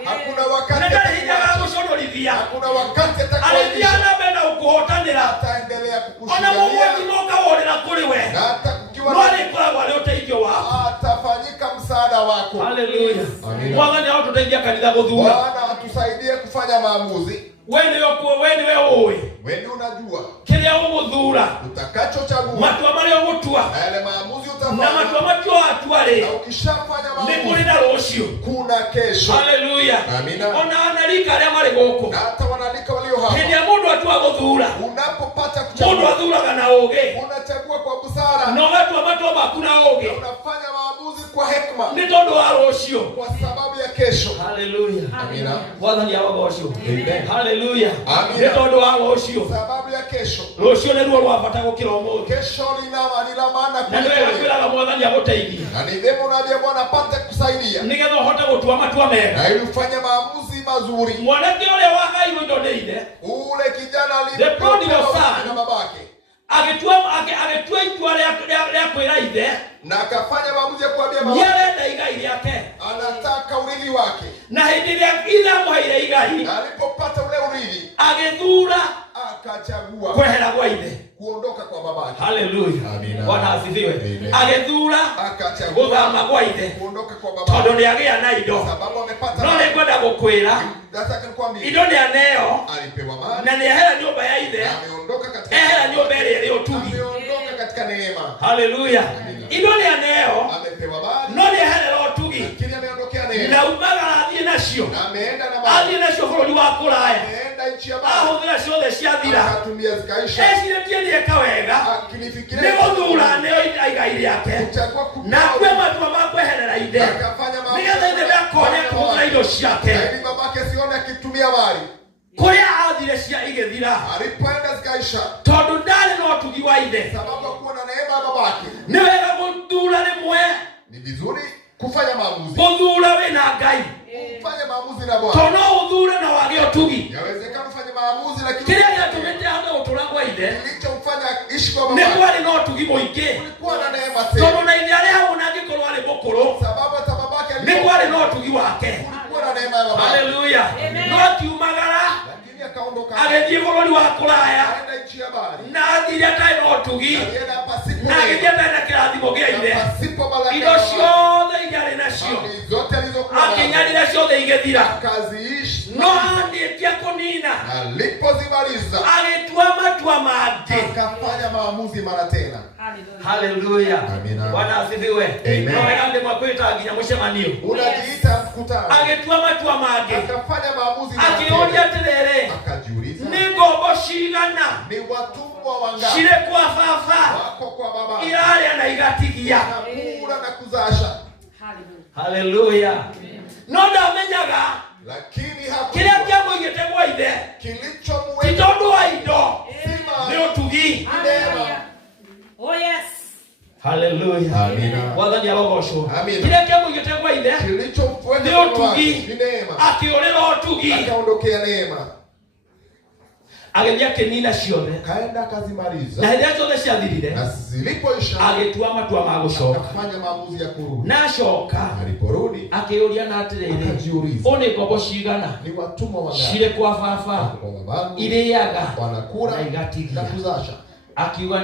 hakuna wakati atakaguconorithia, hakuna wakati atakaoisha, benda ukuhotanira, ataendelea kukushindia, ona mugweti mokaworera kuri we, na hata kukiwa wale kwa wale uteithio wako, atafanyika msaada wako. Haleluya. Mwathani autoteithia kanitha guthura, Bwana atusaidie kufanya maamuzi. Wewe wewe unajua kiria uguthura, utakachochagua, matua maria ugutua, yale maamuzi utafanya, na matua macio atuare, na ukishafanya maamuzi ni kuri na rucio, kuna kesho. Haleluya. Amina. Ona analika aria mari guku, na hata wanalika walio hapa, kiria mundu atua guthura, unapopata kuchagua, mundu athuraga na ugi, unachagua kwa busara, no gatua matua maku na ugi, unafanya maamuzi kwa hekima, ni tondu wa rucio, kwa sababu ya kesho. Haleluya. Amina. Mwathani arogocio. Amen. Haleluya. Amina. Ni tondu wa rucio, sababu ya kesho. Rucio ni ruo rwa bata gukira umuthi, kesho ni la maana kuliko. Na ndio kwiraga Mwathani aguteithie, na ni vema unaambia Bwana apate kusaidia, nigetha uhote gutua matua mega, na ili ufanye maamuzi mazuri. Mwanake ule wagairwo indo nĩ ithe, ule kijana alipewa na babake, agetua itua rĩa kwĩra ithe, na akafanya maamuzi ya kuambia babake arenda igai rĩake, anataka urithi wake, na hĩndĩ ĩrĩa ithe amũheire igai, na alipopata ule urithi agĩthura, akachagua kwehera gwa ithe, kuondoka kwa babake. Haleluya. Amina. Bwana asifiwe. Agĩthura, akachagua gũthama gwa ithe, kuondoka kwa babake, tondũ nĩagĩa na indo, sababu amepata. No nĩngwenda gũkwĩra, nataka nikwambie, indo nĩ aneo, alipewa mali, na nĩehera nyũmba ya ithe, ameondoka katika, ehera nyũmba ĩrĩa ĩrĩ ũtugi, ameondoka katika neema. Haleluya. Indo nĩ aneo, amepewa mali, no nĩehera ũtugi, lakini ameondokea neema, na umagara athiĩ nacio na ameenda na mali, athie nacio bururi wa kuraya, ameenda nchi ya mbali, ahuthira ciothe ciathira, akatumia zikaisha, eciretie nieka wega akinifikiria ni guthura nio igai riake na kwe matua ma kweherera ithe nigetha ithe ndakone kuhuthira indo ciake ili babake sione akitumia mali kuria athire cia igithira, alipoenda zikaisha, tondu ndari no tugi wa ithe, sababu akuwa na neema ya babake. ni wega guthura rimwe, Ni vizuri kufanya maamuzi, guthura wina Ngai, kufanya maamuzi na Bwana. tono uthure na wage utugi. Yawezekana kufanya maamuzi lakini kiria giatumite hata gutura kwa ithe kilichomfanya ishi kwa ni babake kwari no tugi muingi, kulikuwa na neema tena, tondu na ithe aria hau nangikorwo ari mukuru sababu hata babake ni kwari no tugi wake. kulikuwa na neema ya babake. Haleluya. No kiumagara Lakini akaondoka, agithie bururi wa kuraya aenda nchi ya mbali, na athire atarĩ na ũtugi alienda pasipo na agĩthiĩ atarĩ na kĩrathimo gĩa ithe, pasipo baraka, indo ciothe iria arĩ nacio mali zote alizokuwa akĩnyarire ciothe igĩthira, akaziishi, no andĩtie kũnina alipozimaliza agĩtua matua mangĩ. akafanya maamuzi mara tena. Haleluya. Amina. Bwana asifiwe. Amen. No wega ndĩmwakwĩta nginya mũcemanio, Unajiita mkutano, agĩtua matua mangĩ, akafanya maamuzi mara akĩũria tena, atĩrĩrĩ, akajiuliza nĩ ngombo cigana ni watumwa wangapi cirĩ kwa baba wako kwa baba irarĩa na igatigia. na kula na kuzasha, Haleluya. No ndamenyaga lakini kiria hapo kĩamũigĩte gwa ithe ti kilichomweka tondũ wa indo, sima nĩ ũtugi. neema. Oh yes. Haleluya. Amina. Mwathani arogocwo. Amina. Kiria kĩamũigĩte gwa ithe Kilichomfuata nĩ baba wake ũtugi, ni neema, akĩũrĩra ũtugi, akaondokea neema, agĩthiĩ akĩnina ciothe, kaenda na akazimaliza, hĩndĩ ĩrĩa ciothe ciathirire na zilipoisha agĩtua matua ma gũcoka, akafanya maamuzi ya kurudi. na acoka Aliporudi akĩũria na atĩrĩrĩ, akajiuliza ũnĩ ngombo cigana ni watumwa wangapi cirĩ kwa baba kwa babangu irĩaga wanakula na igatigia. na kuzasha. Akiuga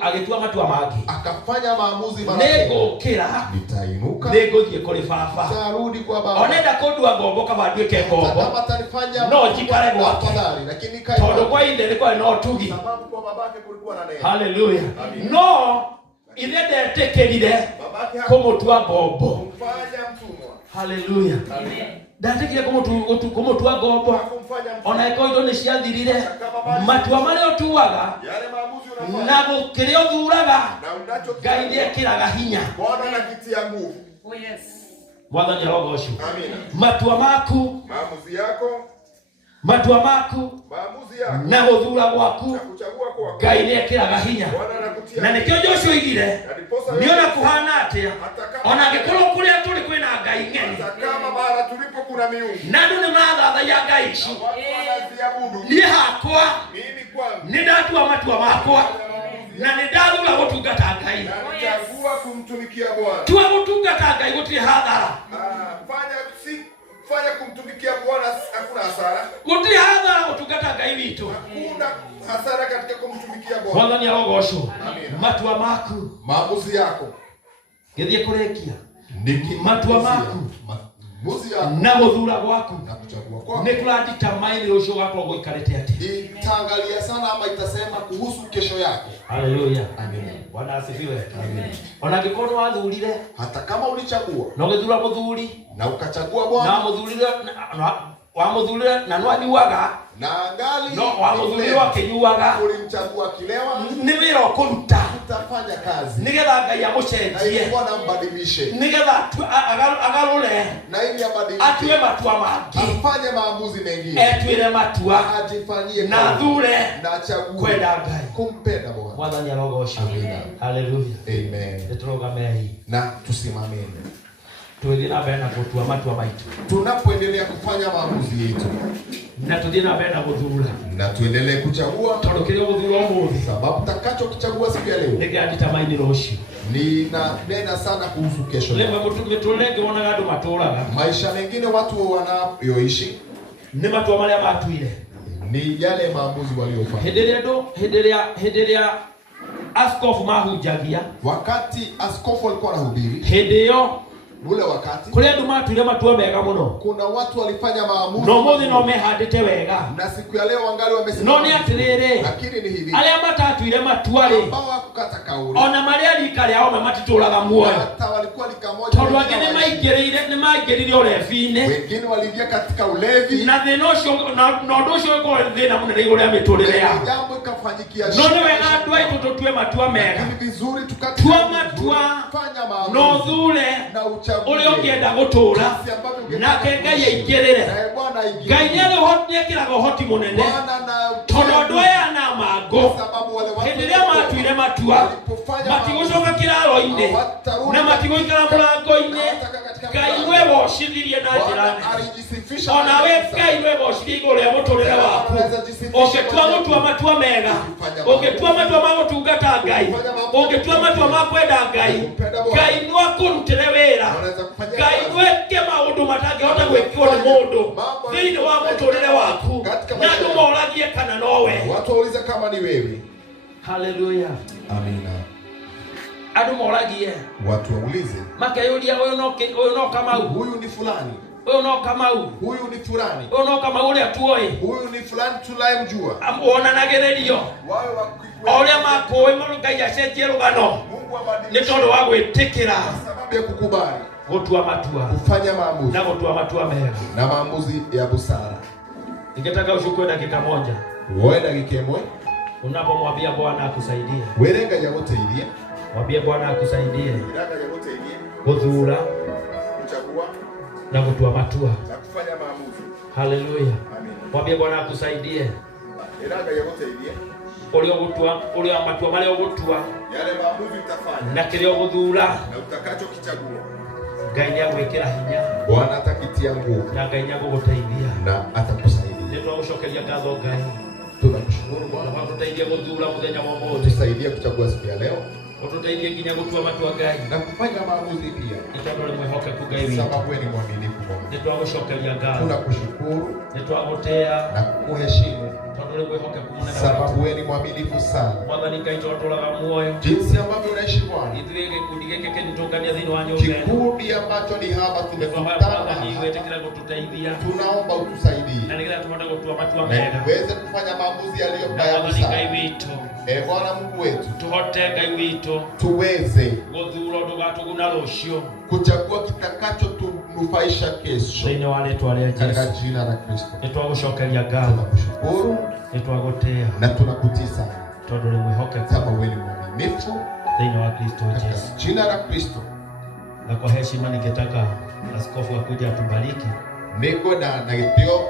agĩtua matua mangĩ, Akafanya maamuzi mara tena, nĩngũkĩra nitainuka, nĩngũthiĩ kũrĩ baba, nitarudi kwa baba, onenda kũndua ngombo kaba nduĩke ngombo, kama atanifanya no njikare gwake, afadhali, lakini tondũ kwa ithe nĩ kwarĩ na ũtugi. sababu kwa babake kulikuwa na neema. Haleluya. No ithe ndetĩkĩrire Babake kũmũtua ngombo. hakumfanya mtumwa. Haleluya. Ndatikire kũmũtua ngombo, Hakumfanya mtumwa. ona ĩkorwo indo nĩ ciathirire, matua marĩa ũtuaga Yale maamuzi unafanya na gũkĩrĩa ũthuraga na unacho Ngai nĩekĩraga hinya. Bwana anakitia nguvu. Oh yes. Mwathani arogocwo. Amina. Matua maku, Maamuzi yako, matua maku maamuzi yako na gũthura gwaku na kuchagua kwako, Ngai nĩekĩraga hinya. Bwana anakutia. Na nĩkĩo Joshua oigire, Na ndiposa niona kuhana atĩa, hata kama ona angĩkorwo kũrĩa tũrĩ kwĩna Ngai ng'eni hata kama mahala tulipo kuna miungu na andũ nĩ mathathaia Ngai ici, na watu wanaziabudu, niĩ hakwa mimi kwangu nĩ ndatua matua makwa na nĩ ndathura gũtungata Ngai. na nichagua kumtumikia Bwana. Tua gũtungata Ngai gũtirĩ hathara, Fanya kumtumikia Bwana, hakuna hasara. gũtirĩ hathara gũtungata Ngai witũ. Hakuna hasara katika kumtumikia Bwana. Mwathani arogocwo. Amina. Matua maku, Maamuzi yako gĩthiĩ kũrĩkia, ni matua maku maamuzi yako na gũthura gwaku na kuchagua kwako nĩ kũradetermine rũciũ gwakorwo gũikarĩte atĩa. itaangalia sana ama itasema kuhusu kesho yako. Haleluya. Amina. Bwana asifiwe. Ona angĩkorwo wathurire Hata kama ulichagua na ũgĩthura mũthuri na ukachagua na Bwana wamũthurire na no anyuaga, na angali no wamũthurire akĩnyuaga, ulimchagua kilewa, nĩ wĩra ũkũruta utafanya kazi nĩgetha Ngai na ili amũcenjie, Bwana ambadilishe nĩgetha agarũre na ili abadilishe, atue matua mangĩ, afanye maamuzi mengine, etwĩre matua ajifanyie na kazi, thure na achague kwenda Ngai. kumpenda Bwana. Mwathani arogocwo. Amina. Haleluya. Amen. Nĩtũrũgamei Na tusimameni tũthiĩ na mbere na gũtua matua maitũ, tunapoendelea kufanya maamuzi yetu, na tũthiĩ na mbere na gũthura, na tuendelee kuchagua, tondũ kĩrĩa ũgũthura ũmũthĩ sababu takachokichagua siku ya leo nĩ kĩradetermine rũciũ. ninanena sana kuhusu kesho Rĩmwe yako. mĩtũrĩre ĩngĩ wonaga andũ matũũraga Maisha mengine watu wanayoishi nĩ matua marĩa matuire. ni yale maamuzi waliofanya. Hĩndĩ ĩrĩa askofu mahunjagia, Wakati askofu alikuwa anahubiri, hĩndĩ ĩyo ule wakati kũrĩ andũ matuire matua mega mũno, kuna watu walifanya maamuzi no ũmũthĩ no mehandĩte wega, na siku ya leo wangali no wamesimama. nĩ atĩrĩrĩ, Lakini ni hivi, arĩa matatu matuire matwari ona maria rikari ao matituraga muoyo tondu angi ni maingirire urevi-ini wengine waliingia katika ulevi na thina ucio na undu ucio uko thina munene iguru ya miturire yao jambo ikafanyikia no ni wega andu aitu tutue matua mega ni vizuri tukatua matua no thule uri ungienda gutura na Ngai aingirire Ngai ni hotniekiraga hoti munene tondu andu aya na mango hindi ria matuire matua matigucoka kiraro-ini na matiguikara murango-ini Ngai we woshithirie na njira nene ona we Ngai we woshithirie iguru ria muturire waku ungitua gutua matua mega ungitua matua ma gutungata Ngai ungitua matua ma kwenda Ngai Ngai no akurutire wira Ngai weke maundu matangihota gwikwo ni mundu thiini wa muturire waku na andu moragie kana nowe watu wauliza kama ni wewe. Haleluya, amina. Andu moragie watu waulize makayuria uyu no kama huyu ni fulani, uyu no kama huyu ni fulani, uyu no kama uria tuoi, huyu ni fulani tunayemjua. Amuonanagererio wawe oria makoi mundu Ngai acenjie rugano ni tondu wa gwitikira sababu ya kukubali gutua matua kufanya maamuzi na gutua matua mega na maamuzi ya busara. Ningetaka ushukue dakika moja wewe dakika moja unapomwambia Bwana akusaidie wewe Ngai aguteithie mwambie Bwana akusaidie Ngai aguteithie guthura kuchagua na gutua matua na kufanya maamuzi. Haleluya, amen. Mwambie Bwana akusaidie Ngai aguteithie ulio matua male ugutua yale maamuzi utafanya na kile uguthura na utakachokichagua Ngai agwikira hinya Bwana atakitia nguvu na Ngai aguguteithia na atakusaidia. Ndio gushokeria ngatho Ngai. Tunamshukuru Bwana kwa kutusaidia guthura muthenya wa mothe, tusaidie kuchagua siku ya leo, utusaidie kinya gutua matua Ngai na kufanya maamuzi pia. Nitondole mwehokeku Ngai witu sababu wewe ni mwaminifu Bwana. Nitwagushokeria ngatho, tunakushukuru nitwagutea na kukuheshimu tondole mwehokeku munene sababu wewe ni mwaminifu sana. Mwathani Ngai twatũraga muoyo jinsi ambavyo unaishi Bwana, ithuĩ gĩkundi gĩkĩ kĩnitũngania thĩinĩ wa nyũmba kikundi ambacho ni hapa tumekutana, Mwathani wetĩkĩra gũtũteithia, tunaomba utusaidie na nĩgetha tũhote gũtua matua mega, tuweze kufanya maamuzi yaliyo baya. Mwathani Ngai witũ, Bwana Mungu wetu, tũhote Ngai witũ tuweze gũthura ũndũ ũgatũguna rũciũ, kuchagua kitakacho tunufaisha kesho thĩinĩ wa rĩĩtwa rĩa katika Jesũ. jina la Kristo. Nĩtwagũcokeria ngatho, tunakushukuru, nĩtwagũtĩa na tunakutii sana tondũ ũrĩ mwĩhokeku sababu wewe ni mwaminifu thĩinĩ wa Kristo katika Jesũ. jina la Kristo. Na kwa heshima ningetaka askofu akuja atubariki. Niko na gitio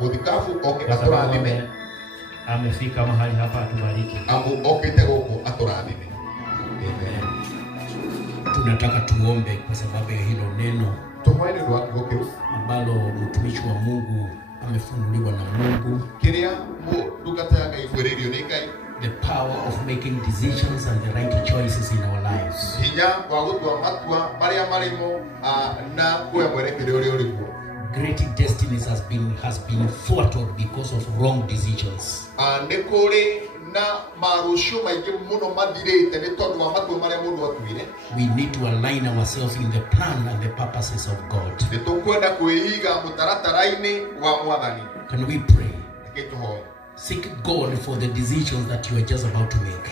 muthikabu aturathime, amefika mahali hapa atubariki. okite guku aturathime. Amen. Tunataka tuombe kwa sababu ya hilo neno tumwene ndwakigokiru ambalo mtumishi wa Mungu amefunuliwa na Mungu, kiria ndungata ya Ngai gwererio ni Ngai, the power of making decisions and the right choices in our lives. hinya wa gutua matua maria marimo na kuya mwerekero uri uriguo. Great destinies has been thwarted because of wrong decisions. Nikuri na marusho maingi muno mathirite ni tondu wa matua maria mundu atuire. We need to align ourselves in the plan and the purposes of God. Nitukwenda kuihiga mutaratara-ini wa Mwathani. Can we pray? Gituhoe. Seek God for the decisions that you are just about to make.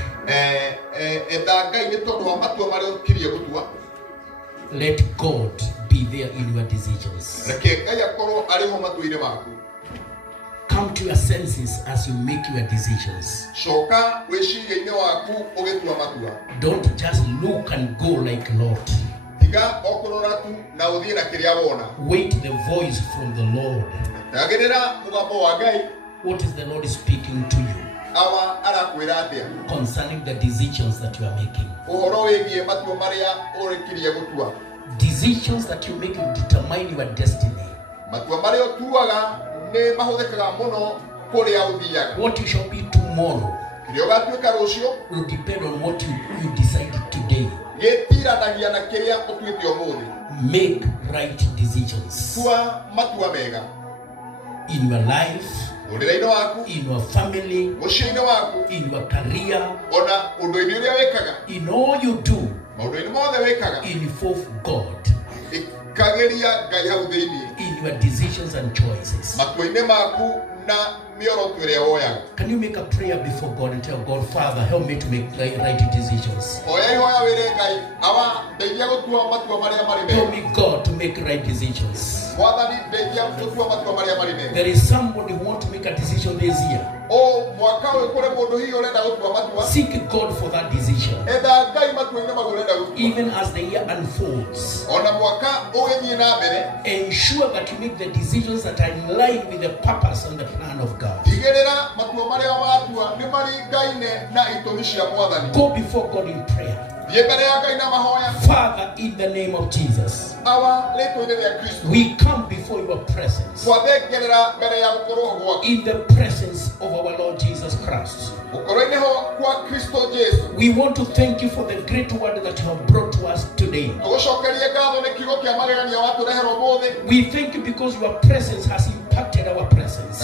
Ngai ni tondu wa matua maria ukirie gutua. Let God be there in your decisions. Reke Ngai akorwo ari ho matuire maku. Come to your senses as you make your decisions. Shoka weciria-ini waku ugitua matua. Don't just look and go like Lot. Tiga okurora tu na uthie na kiria wona. Wait the voice from the Lord. Agirira mugambo wa Ngai. What is the Lord speaking to you Awa arakwira atia concerning the decisions that you are making? Uhoro wigie matua maria urikirie gutua. Decisions that you make will determine your destiny. Matua maria utuaga ni mahuthikaga muno kuria uthiaga. What you shall be tomorrow Kiria ugatuika rucio will depend on what you decide today. gitiranagia na kiria utuite umuthi. Make right decisions Tua matua mega in your life, uriraini waku, in your family, muciini waku, in your career, ona undu-ini uria wikaga, in all you do, maundu-ini mothe wikaga. involve God Ikagiria Ngai hau thiini in your decisions and choices. matua-ini maku na Can you make a prayer before God and tell God, Father, help me to make right decisions? Help me, God, to make right decisions. There is somebody who wants to make a decision this year. Seek God for that decision. Even as the year unfolds, ensure that you make the decisions that are in line with the purpose and the plan of God. Go before God in prayer. Father, in the name of Jesus, we come before your presence, in the presence of our Lord Jesus Christ. We want to thank you for the great word that you have brought to us today. We thank you because your presence has impacted our presence.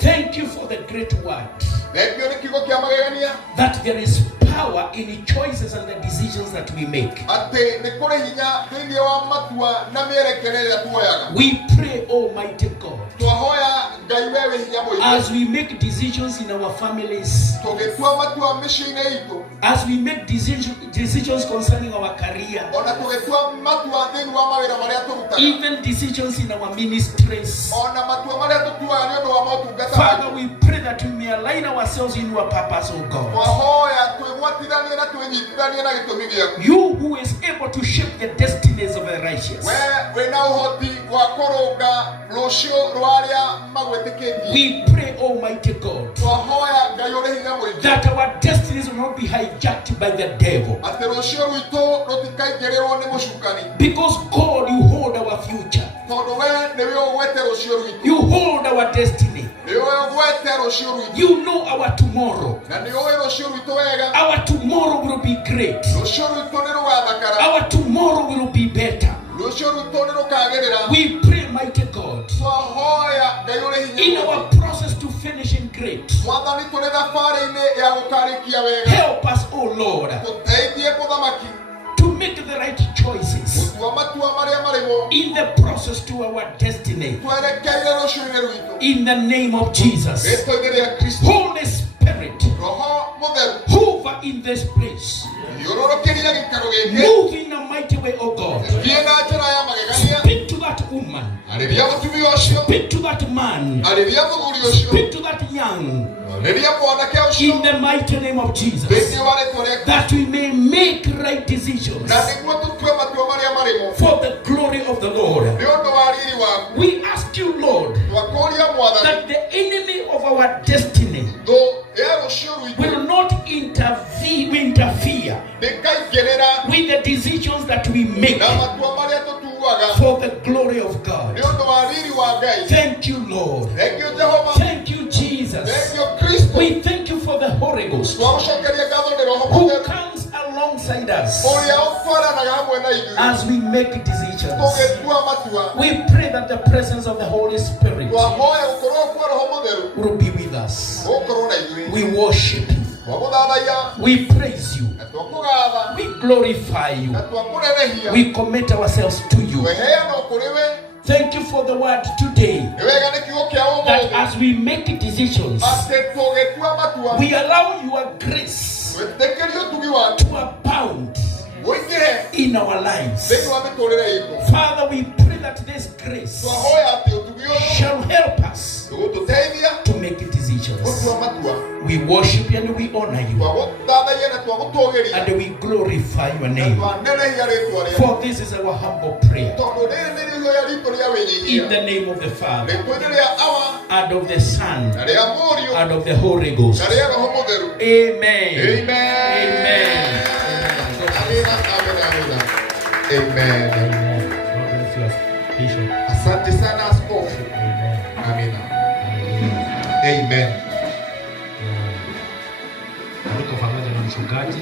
Thank you for the great word that there is power in the choices and the decisions that we make. We pray, Almighty God, as we make decisions in our families, as we make decisions concerning our career, even decisions in our ministries. Father, we pray that we may align ourselves in your purpose, oh God. You who is able to shape the destinies of the righteous. We pray, Almighty God, that our destinies will not be hijacked by the devil. Because God, you hold our future. You hold our destiny. You know our tomorrow. Our tomorrow will be great. Our tomorrow will be better. We pray, mighty God, in our process to finish in great, help us, oh Lord, to make the right choices in the process to our destiny. In the name of Jesus. Holy Spirit, hover in this place. Move in a mighty way, oh God. Speak to that woman. Speak to that man. Speak to that young. In the mighty name of Jesus, that we may make right decisions for the glory of the Lord. We ask you, Lord, that the enemy of our destiny will not interfere with the decisions that we make for the glory of God. Thank you, Lord. Thank you, Jesus. We thank you for the Holy Ghost who comes alongside us as we make decisions. We pray that the presence of the Holy Spirit will be with us. We worship you. We praise you. We glorify you. We commit ourselves to you. Thank you for the word today, that as we make decisions, we allow your grace to abound in our lives. Father, we pray that this grace shall help us to make decisions. We worship you and we honor you, and we glorify your name. For this is our humble prayer, in the name of the Father, and of the Son, and of the Holy Ghost. Amen. Amen. Amen. Asante sana askofu. Amina. Amen. Niko pamoja na mchungaji.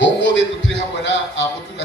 Bongo wetu tuli hamwe na amutunga